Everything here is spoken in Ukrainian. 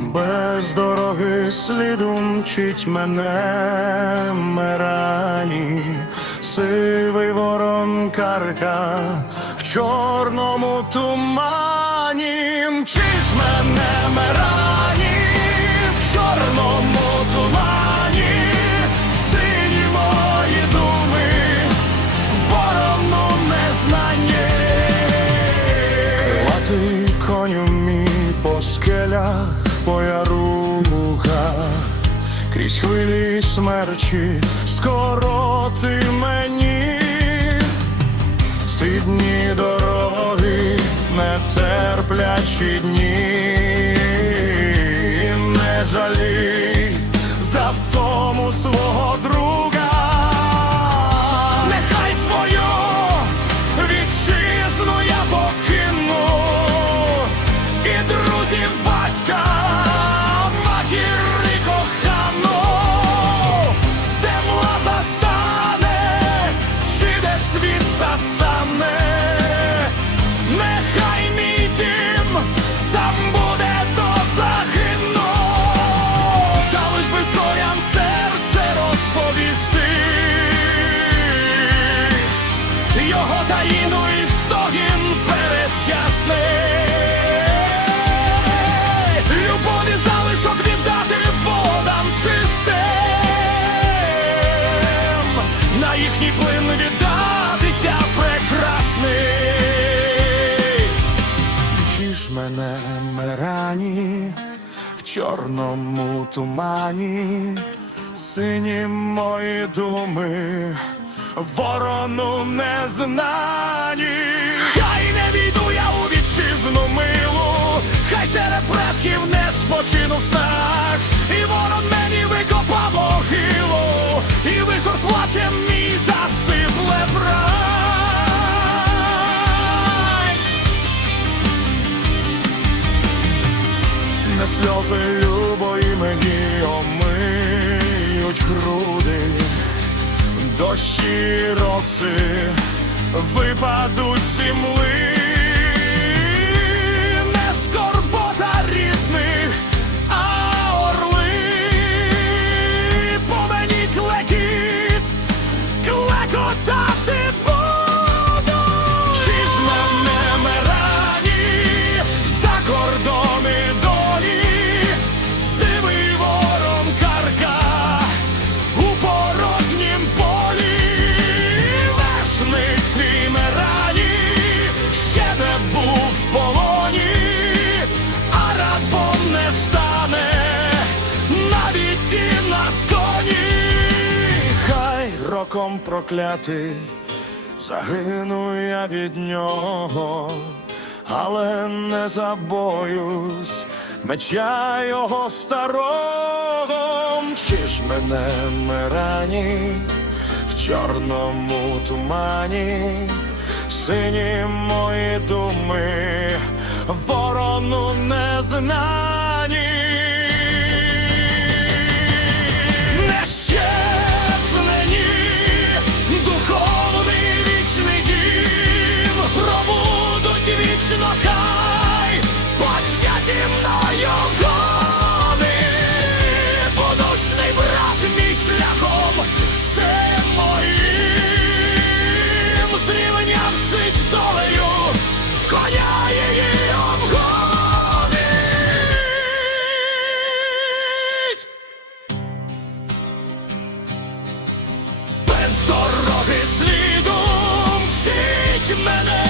без дороги сліду мчить мене Мерані, сивий ворон карка в чорному тумані, мчиш мене Мерані, в чорному тумані, сині мої думи, ворону незнання. Крилатий коню мій по скелях, по яру крізь хвилі смерчі, скоро ти мені, сидні дороги, нетерплячі дні, не жалій за втому свого друга. Чорному тумані, сині мої думи, ворону незнані. Хай не війду я у вітчизну милу, хай серед предків не спочину в снах, і ворон мені викопав могилу, і вихор з мій засипле брай. Не любо і мені омиють груди, дощі роси випадуть земли, Хай роком проклятий. Загину я від нього, але не забоюсь. Меча його старого, Чи ж мене мерані в чорному тумані, сині мої думи, ворону незнані. вільно хай початі мною гони брат мій шляхом це моїм. Зрівнявшись з долею коня її обгонить. Без дороги сліду мчить мене.